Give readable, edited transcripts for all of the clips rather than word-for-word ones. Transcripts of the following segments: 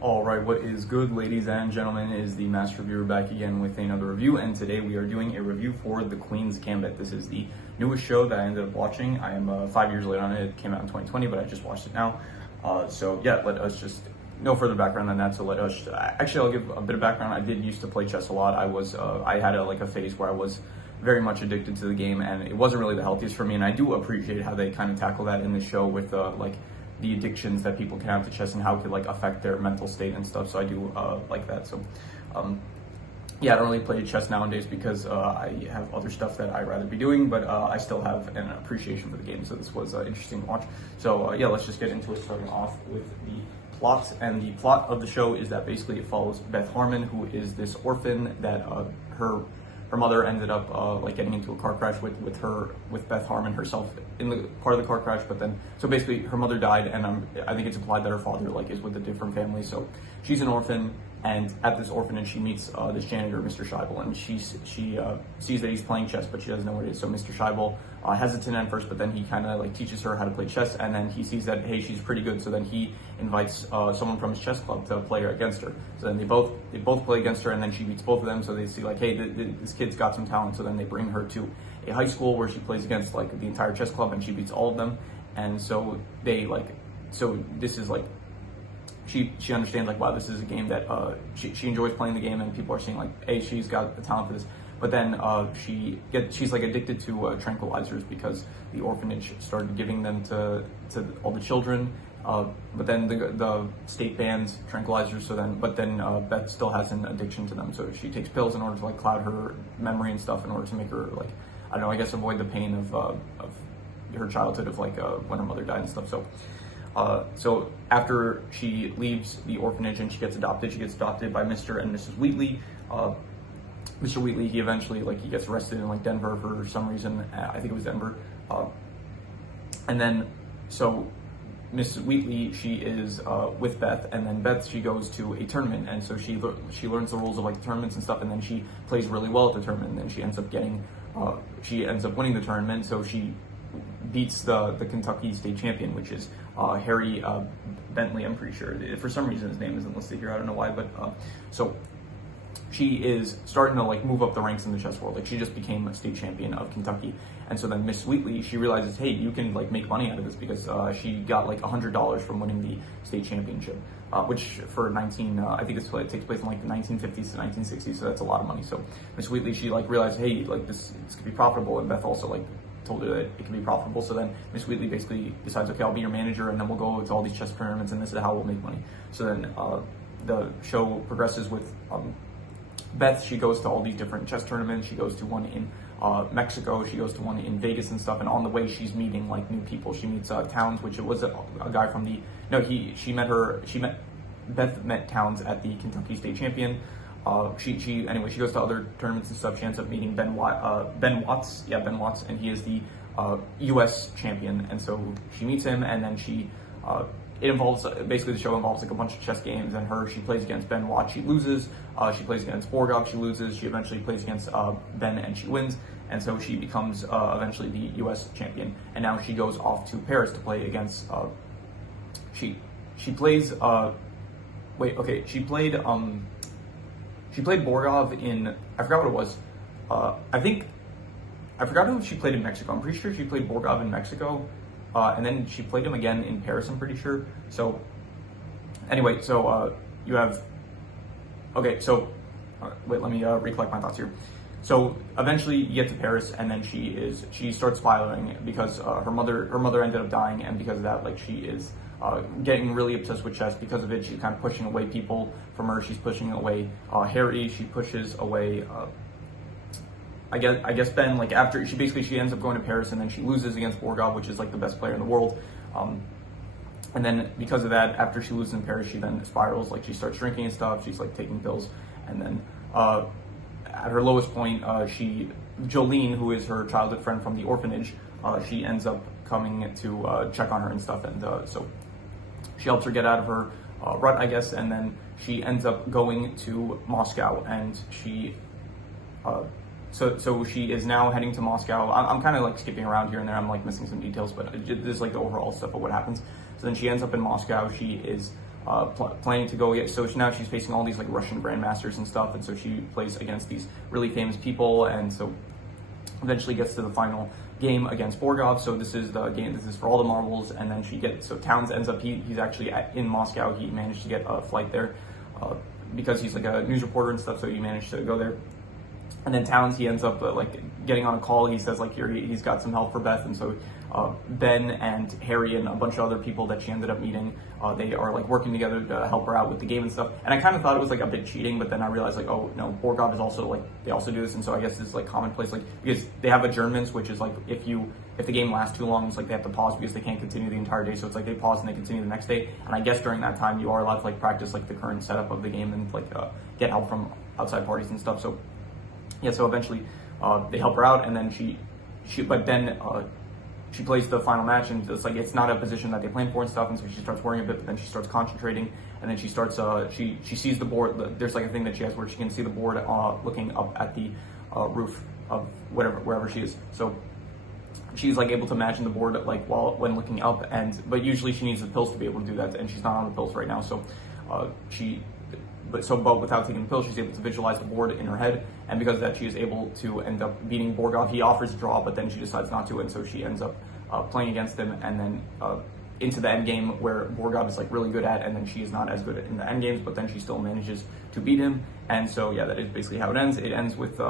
All right, what is good, ladies and gentlemen, is the Master Reviewer back again with another review, and today we are doing a review for The Queen's Gambit. This is the newest show that I ended up watching. I am 5 years late on it. It came out in 2020, but I just watched it now. Let us just, no further background than that, so let us, actually I'll give a bit of background. I did used to play chess a lot. I had a phase where I was very much addicted to the game, and it wasn't really the healthiest for me, and I do appreciate how they kind of tackle that in the show with the addictions that people can have to chess and how it could affect their mental state and stuff. So I do like that. So I don't really play chess nowadays because I have other stuff that I'd rather be doing, but I still have an appreciation for the game. So this was interesting to watch. So let's just get into it, starting off with the plot. And the plot of the show is that basically it follows Beth Harmon, who is this orphan that her mother ended up getting into a car crash with Beth Harmon herself in the part of the car crash. But then, so basically her mother died, and I think it's implied that her father is with a different family. So she's an orphan, and at this orphanage she meets this janitor, Mr. Scheibel, and she sees that he's playing chess, but she doesn't know what it is. So Mr. Scheibel hesitant at first, but then he kind of teaches her how to play chess, and then he sees that, hey, she's pretty good. So then he invites someone from his chess club to play her against her. So then they both play against her, and then she beats both of them. So they see hey, this kid's got some talent. So then they bring her to a high school where she plays against the entire chess club, and she beats all of them. And so this is she understands wow, this is a game that she enjoys playing the game, and people are saying hey, she's got the talent for this. But then she's addicted to tranquilizers because the orphanage started giving them to all the children. But then the state bans tranquilizers. But then Beth still has an addiction to them. So she takes pills in order to cloud her memory and stuff, in order to make her I don't know, I guess avoid the pain of her childhood of when her mother died and stuff. So after she leaves the orphanage and she gets adopted by Mr. and Mrs. Wheatley. Mr. Wheatley, he eventually he gets arrested in Denver for some reason. I think it was Denver. And then so Mrs. Wheatley, she is with Beth, and then Beth, she goes to a tournament, and so she learns the rules of tournaments and stuff, and then she plays really well at the tournament, and then she ends up winning the tournament. So she beats the Kentucky state champion, which is Harry Bentley. I'm pretty sure, for some reason his name isn't listed here, I don't know why, but so she is starting to move up the ranks in the chess world. She just became a state champion of Kentucky. And so then Miss Wheatley, she realizes, hey, you can make money out of this, because she got $100 from winning the state championship, which for I think it takes place in the 1950s to 1960s, so that's a lot of money. So Miss Wheatley, she realized, hey, this could be profitable, and Beth also told her that it can be profitable. So then Miss Wheatley basically decides, okay, I'll be your manager, and then we'll go to all these chess tournaments, and this is how we'll make money. So then the show progresses with Beth. She goes to all these different chess tournaments. She goes to one in Mexico. She goes to one in Vegas and stuff. And on the way, she's meeting new people. She meets Towns, which it was a guy from Beth met Towns at the Kentucky state champion. She goes to other tournaments and stuff. She ends up meeting Ben Watts, and he is the U.S. champion. And so she meets him, and then it involves, basically the show involves a bunch of chess games, and she plays against Ben Watts, she loses. She plays against Borgov, she loses. She eventually plays against Ben, and she wins. And so she becomes eventually the U.S. champion. And now she goes off to Paris to play against, she played Borgov in, I forgot what it was. I forgot who she played in Mexico. I'm pretty sure she played Borgov in Mexico. And then she played him again in Paris, I'm pretty sure. So anyway, you have, okay, so wait, let me recollect my thoughts here. So eventually you get to Paris, and then she starts spiraling because her mother ended up dying, and because of that, she is getting really obsessed with chess. Because of it, she's kind of pushing away people from her. She's pushing away Harry. She pushes away I guess Ben, after she ends up going to Paris, and then she loses against Borgov, which is the best player in the world. And then because of that, after she loses in Paris, she then spirals. She starts drinking and stuff. She's taking pills, and then at her lowest point, Jolene, who is her childhood friend from the orphanage, she ends up coming to check on her and stuff, and so she helps her get out of her rut, I guess, and then she ends up going to Moscow, and she. So she is now heading to Moscow. I'm kind of skipping around here and there. I'm missing some details, but this is the overall stuff of what happens. So then she ends up in Moscow. She is planning to go get. So now she's facing all these like Russian grandmasters and stuff, and so she plays against these really famous people, and so eventually gets to the final game against Borgov. So this is the game. This is for all the marbles, and then Towns ends up. He's actually in Moscow. He managed to get a flight there because he's like a news reporter and stuff. So he managed to go there. And then Towns, he ends up like getting on a call. He says like he's got some help for Beth, and so Ben and Harry and a bunch of other people that she ended up meeting, they are like working together to help her out with the game and stuff. And I kind of thought it was like a bit cheating, but then I realized like, oh no, Borgov is also like, they also do this, and so I guess this is like commonplace, like because they have adjournments, which is like if the game lasts too long, it's like they have to pause because they can't continue the entire day. So it's like they pause and they continue the next day. And I guess during that time you are allowed to like practice like the current setup of the game and like get help from outside parties and stuff. So yeah, so eventually they help her out, and then she plays the final match, and it's like it's not a position that they plan for and stuff, and so she starts worrying a bit, but then she starts concentrating, and then she starts she sees the board. There's like a thing that she has where she can see the board looking up at the roof of wherever she is. So she's like able to imagine the board like when looking up, but usually she needs the pills to be able to do that, and she's not on the pills right now. So but without taking the pill, she's able to visualize the board in her head, and because of that, she is able to end up beating Borgov. He offers to draw, but then she decides not to, and so she ends up playing against him, and then into the end game where Borgov is like really good at, and then she is not as good in the end games, but then she still manages to beat him. And so yeah, that is basically how it ends. It ends with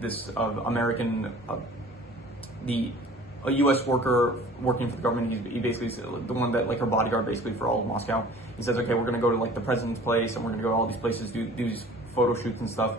this American, a U.S. worker working for the government. He basically is the one that like her bodyguard basically for all of Moscow. He says, okay, we're going to go to like the president's place, and we're going to go to all these places, do these photo shoots and stuff.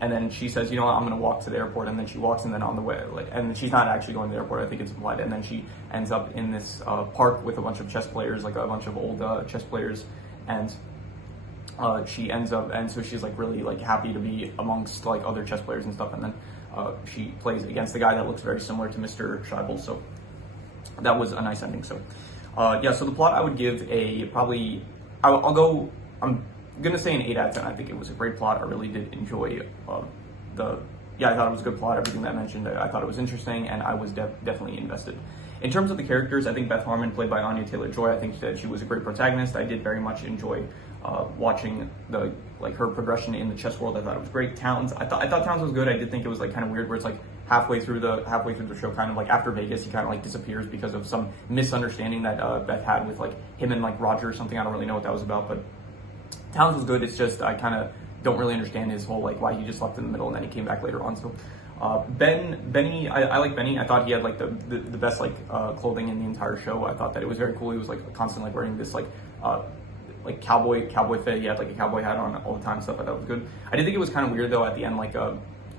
And then she says, you know what, I'm going to walk to the airport. And then she walks, and then on the way, and she's not actually going to the airport. I think it's implied. And then she ends up in this park with a bunch of chess players, like a bunch of old chess players, and she ends up, and so she's like really like happy to be amongst like other chess players and stuff. And then she plays against the guy that looks very similar to Mr. Scheibel. So that was a nice ending. So yeah, so the plot I would give I'm gonna say an 8 out of 10. I think it was a great plot. I really did enjoy I thought it was a good plot. Everything that I mentioned, I thought it was interesting, and I was definitely invested. In terms of the characters, I think Beth Harmon, played by Anya Taylor-Joy, I think that she was a great protagonist. I did very much enjoy watching her progression in the chess world. I thought it was great. Towns, I thought Towns was good. I did think it was like kind of weird where it's like halfway through the show, kind of like after Vegas, he kind of like disappears because of some misunderstanding that Beth had with like him and like Roger or something. I don't really know what that was about, but Towns was good. It's just I kind of don't really understand his whole like why he just left in the middle and then he came back later on. So Benny, I like Benny. I thought he had like the best like clothing in the entire show. I thought that it was very cool. He was like constantly like wearing this like cowboy fit. He had like a cowboy hat on all the time, stuff. I thought was good. I did think it was kind of weird though at the end, like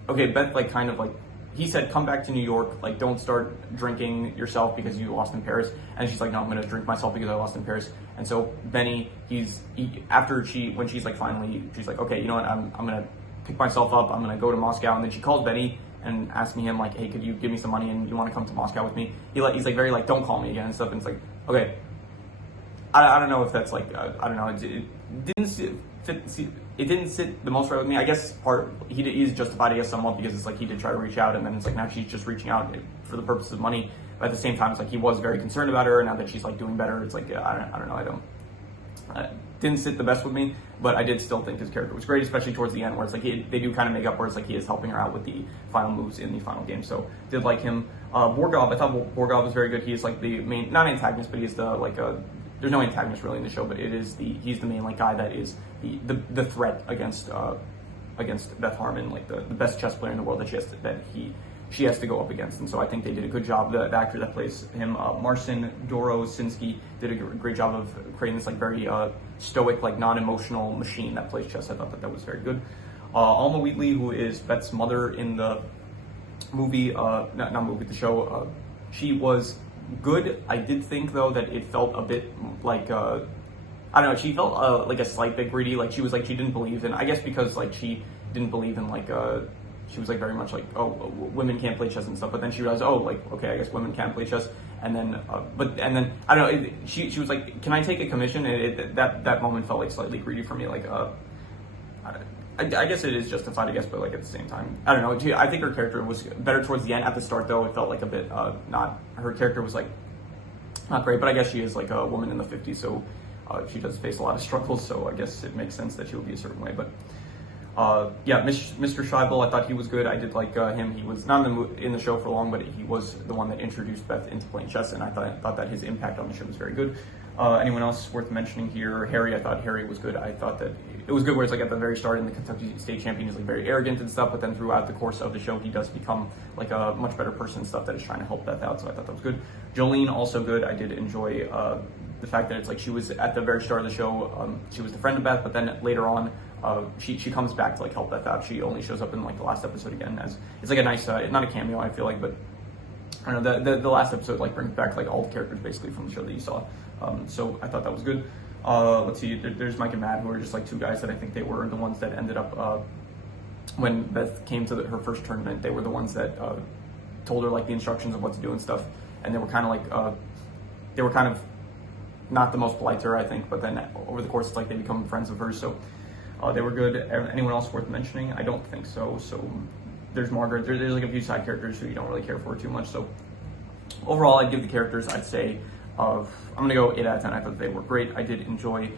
okay, Beth like kind of like he said, come back to New York, like don't start drinking yourself because you lost in Paris. And she's like, no, I'm gonna drink myself because I lost in Paris. And so Benny, when she's like finally, she's like, okay, you know what, I'm gonna pick myself up, I'm gonna go to Moscow. And then she calls Benny and asks him like, hey, could you give me some money and you want to come to Moscow with me? He's like very like, don't call me again and stuff. And it's like, okay, I don't know if that's like I don't know. It didn't sit the most right with me. I guess he is justified, I guess, somewhat because it's like he did try to reach out, and then it's like now she's just reaching out for the purpose of money. But at the same time, it's like he was very concerned about her, and now that she's like doing better, it's like I don't know. Didn't sit the best with me, but I did still think his character was great, especially towards the end, where it's like they do kind of make up where it's like he is helping her out with the final moves in the final game. So did like him. Borgov, I thought Borgov was very good. He's like the main, not antagonist, but he's the like there's no antagonist really in the show, but he's the main like guy that is the threat against Beth Harmon, like the best chess player in the world that she has to go up against. And so I think they did a good job. The actor that plays him, Marcin Dorosinski, did a great job of creating this like very stoic, like non-emotional machine that plays chess. I thought that was very good. Alma Wheatley, who is Beth's mother in the movie, the show, she was good. I did think though that it felt a bit like I don't know, she felt like a slight bit greedy. Like she was like she didn't believe in, I guess because like she didn't believe in like she was like very much like, oh, women can't play chess and stuff. But then she realized, oh, like okay, I guess women can play chess. And then I don't know, she was like, can I take a commission? That moment felt like slightly greedy for me. Like I guess it is justified, I guess, but like at the same time, I don't know. I think her character was better towards the end. At the start, though, it felt like a bit her character was like not great, but I guess she is like a woman in the 50s, so She does face a lot of struggles, so I guess it makes sense that she would be a certain way. But yeah, Mr. Scheibel, I thought he was good. I did like him. He was not in the show for long, but he was the one that introduced Beth into playing chess, and I thought that his impact on the show was very good. Anyone else worth mentioning here? Harry, I thought Harry was good. I thought that it was good where it's like at the very start in the Kentucky State Champion, he's like very arrogant and stuff, but then throughout the course of the show, he does become like a much better person and stuff that is trying to help Beth out, so I thought that was good. Jolene, also good. I did enjoy the fact that it's like she was at the very start of the show, she was the friend of Beth, but then later on, she comes back to like help Beth out. She only shows up in like the last episode again as it's like a nice, not a cameo, I feel like, but I don't know, the last episode like brings back like all the characters basically from the show that you saw. So I thought that was good. Let's see, there's Mike and Matt, who are just like two guys that I think they were the ones that ended up, when Beth came to her first tournament, they were the ones that told her like the instructions of what to do and stuff. And they were kind of like, they were kind of not the most polite to her, I think, but then over the course, it's like they become friends of hers. So they were good. Anyone else worth mentioning? I don't think so. So there's Margaret. There's like a few side characters who you don't really care for too much. So overall, I'd give the characters, I'd say, I'm going to go 8 out of 10. I thought they were great. I did enjoy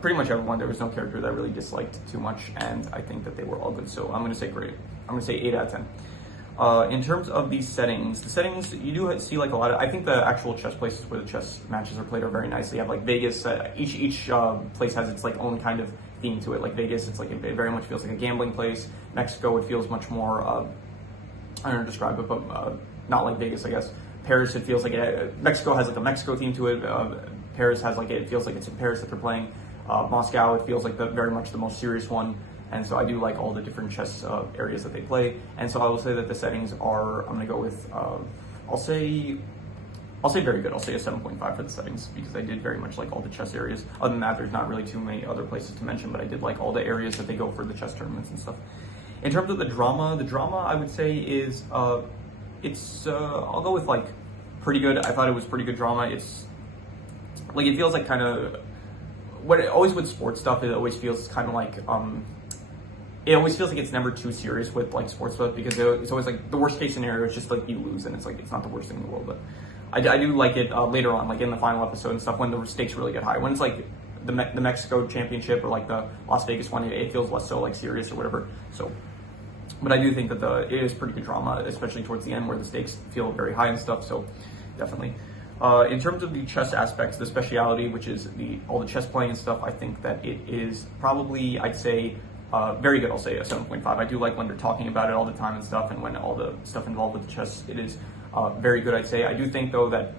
pretty much everyone. There was no character that I really disliked too much, and I think that they were all good. So I'm going to say great. I'm going to say 8 out of 10. In terms of the settings, you do see like a lot of, I think the actual chess places where the chess matches are played are very nice. They have like Vegas, each place has its like own kind of theme to it. Like Vegas, it's like, it very much feels like a gambling place. Mexico, it feels much more, I don't know how to describe it, but not like Vegas, I guess. Paris, it feels like Mexico has like a Mexico theme to it. Paris has like, it feels like it's in Paris that they're playing. Moscow, it feels like very much the most serious one. And so I do like all the different chess areas that they play. And so I will say that the settings are, I'm going to go with, I'll say very good. I'll say a 7.5 for the settings because I did very much like all the chess areas. Other than that, there's not really too many other places to mention, but I did like all the areas that they go for the chess tournaments and stuff. In terms of the drama I would say is, I'll go with like pretty good. I thought it was pretty good drama. It's like, it feels like kind of, always with sports stuff, it always feels kind of like, it always feels like it's never too serious with like sports stuff because it's always like the worst case scenario is just like you lose and it's like, it's not the worst thing in the world. But I do like it later on, like in the final episode and stuff, when the stakes really get high. When it's like the Mexico championship or like the Las Vegas one, it feels less so like serious or whatever. So, but I do think that it is pretty good drama, especially towards the end where the stakes feel very high and stuff. So definitely. In terms of the chess aspects, the speciality, which is all the chess playing and stuff, I think that it is probably, I'd say, very good. I'll say a 7.5. I do like when they're talking about it all the time and stuff, and when all the stuff involved with the chess, it is very good, I'd say. I do think though that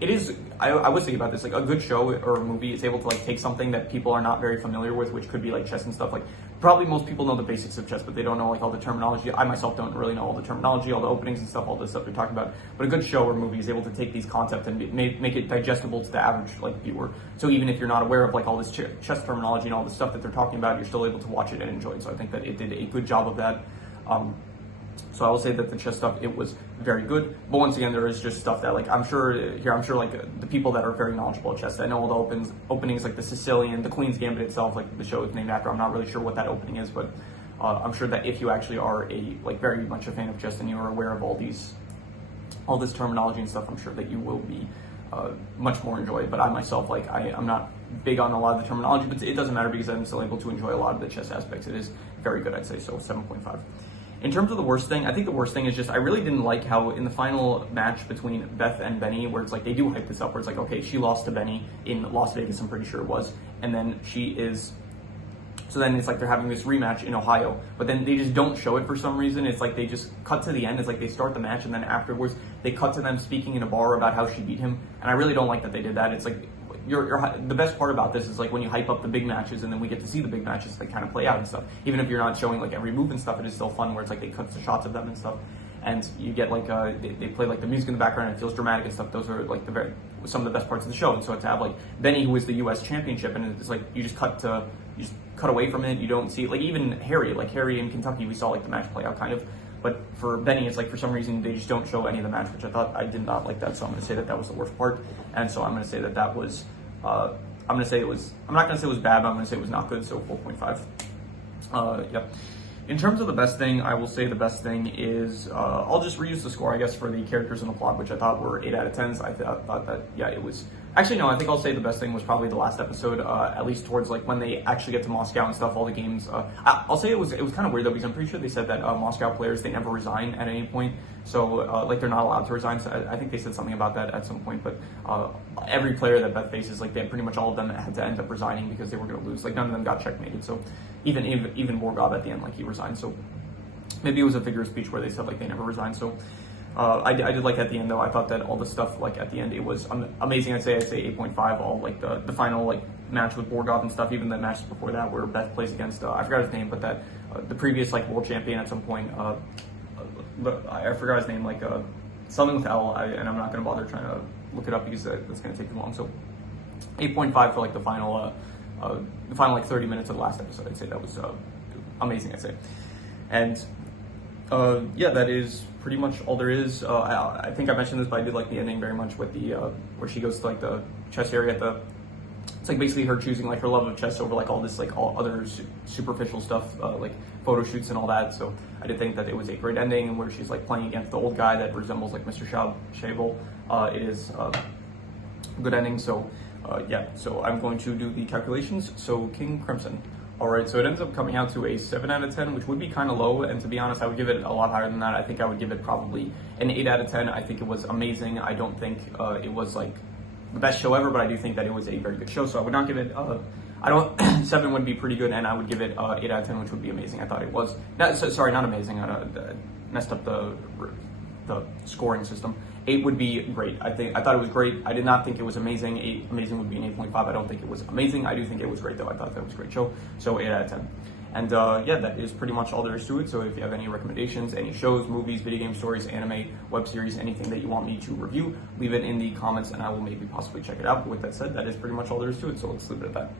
it is, I was thinking about this, like a good show or a movie is able to like take something that people are not very familiar with, which could be like chess and stuff. Like probably most people know the basics of chess, but they don't know like all the terminology. I myself don't really know all the terminology, all the openings and stuff, all the stuff they're talking about. But a good show or movie is able to take these concepts and make it digestible to the average like viewer. So even if you're not aware of like all this chess terminology and all the stuff that they're talking about, you're still able to watch it and enjoy it. So I think that it did a good job of that. So I will say that the chess stuff, it was very good. But once again, there is just stuff that like, I'm sure like the people that are very knowledgeable at chess, that know all the openings like the Sicilian, the Queen's Gambit itself, like the show is named after. I'm not really sure what that opening is, but I'm sure that if you actually are very much a fan of chess and you are aware of all this terminology and stuff, I'm sure that you will be much more enjoy it. But I myself, like I'm not big on a lot of the terminology, but it doesn't matter because I'm still able to enjoy a lot of the chess aspects. It is very good, I'd say, so 7.5. In terms of the worst thing, I think the worst thing is just I really didn't like how in the final match between Beth and Benny, where it's like they do hype this up, where it's like, okay, she lost to Benny in Las Vegas, I'm pretty sure it was, and then so then it's like they're having this rematch in Ohio, but then they just don't show it for some reason. It's like they just cut to the end. It's like they start the match and then afterwards they cut to them speaking in a bar about how she beat him, and I really don't like that they did that. It's like the best part about this is like when you hype up the big matches and then we get to see the big matches that kind of play out and stuff. Even if you're not showing like every move and stuff, it is still fun where it's like they cut the shots of them and stuff, and you get like they play like the music in the background and it feels dramatic and stuff. Those are like some of the best parts of the show. And so to have like Benny, who is the U.S. championship, and it's like you just cut away from it. You don't see like even Harry in Kentucky, we saw like the match play out kind of. But for Benny, it's like for some reason they just don't show any of the match, which I did not like that. So I'm going to say that was the worst part. And so I'm going to say that was, I'm not going to say it was bad, but I'm going to say it was not good. So 4.5. Yeah. In terms of the best thing, I will say the best thing is, I'll just reuse the score, I guess, for the characters in the plot, which I thought were 8 out of 10s. I thought that, yeah, it was Actually, no, I think I'll say the best thing was probably the last episode, at least towards like when they actually get to Moscow and stuff, all the games. I'll say it was kind of weird though, because I'm pretty sure they said that Moscow players, they never resign at any point. So like they're not allowed to resign. So I think they said something about that at some point. But every player that Beth faces, like they pretty much all of them had to end up resigning because they were going to lose. Like none of them got checkmated. So even Borgov at the end, like he resigned. So maybe it was a figure of speech where they said like they never resigned. So I did like at the end though. I thought that all the stuff like at the end it was amazing. I'd say 8.5. All like the final like match with Borgov and stuff. Even the matches before that where Beth plays against I forgot his name, but that the previous like world champion at some point. I forgot his name, like something with L. And I'm not gonna bother trying to look it up because that's gonna take too long. So 8.5 for like the final like 30 minutes of the last episode. I'd say that was amazing. I'd say, and yeah, that is pretty much all there is. I think I mentioned this, but I did like the ending very much with the where she goes to like the chess area at the. It's like basically her choosing like her love of chess over like all this like all other superficial stuff like photo shoots and all that. So I did think that it was a great ending, and where she's like playing against the old guy that resembles like Mr. Shavel. It is a good ending. So yeah, so I'm going to do the calculations. So King Crimson. All right, so it ends up coming out to a 7 out of 10, which would be kind of low. And to be honest, I would give it a lot higher than that. I think I would give it probably an 8 out of 10. I think it was amazing. I don't think it was like the best show ever, but I do think that it was a very good show. So I would not give it, I don't, 7 would be pretty good, and I would give it 8 out of 10, which would be amazing. I thought it was, sorry, not amazing. I messed up the scoring system. 8 would be great. I thought it was great. I did not think it was amazing. Amazing would be an 8.5. I don't think it was amazing. I do think it was great though. I thought that was a great show. So 8 out of 10. And yeah, that is pretty much all there is to it. So if you have any recommendations, any shows, movies, video game stories, anime, web series, anything that you want me to review, leave it in the comments and I will maybe possibly check it out. But with that said, that is pretty much all there is to it. So let's leave it at that.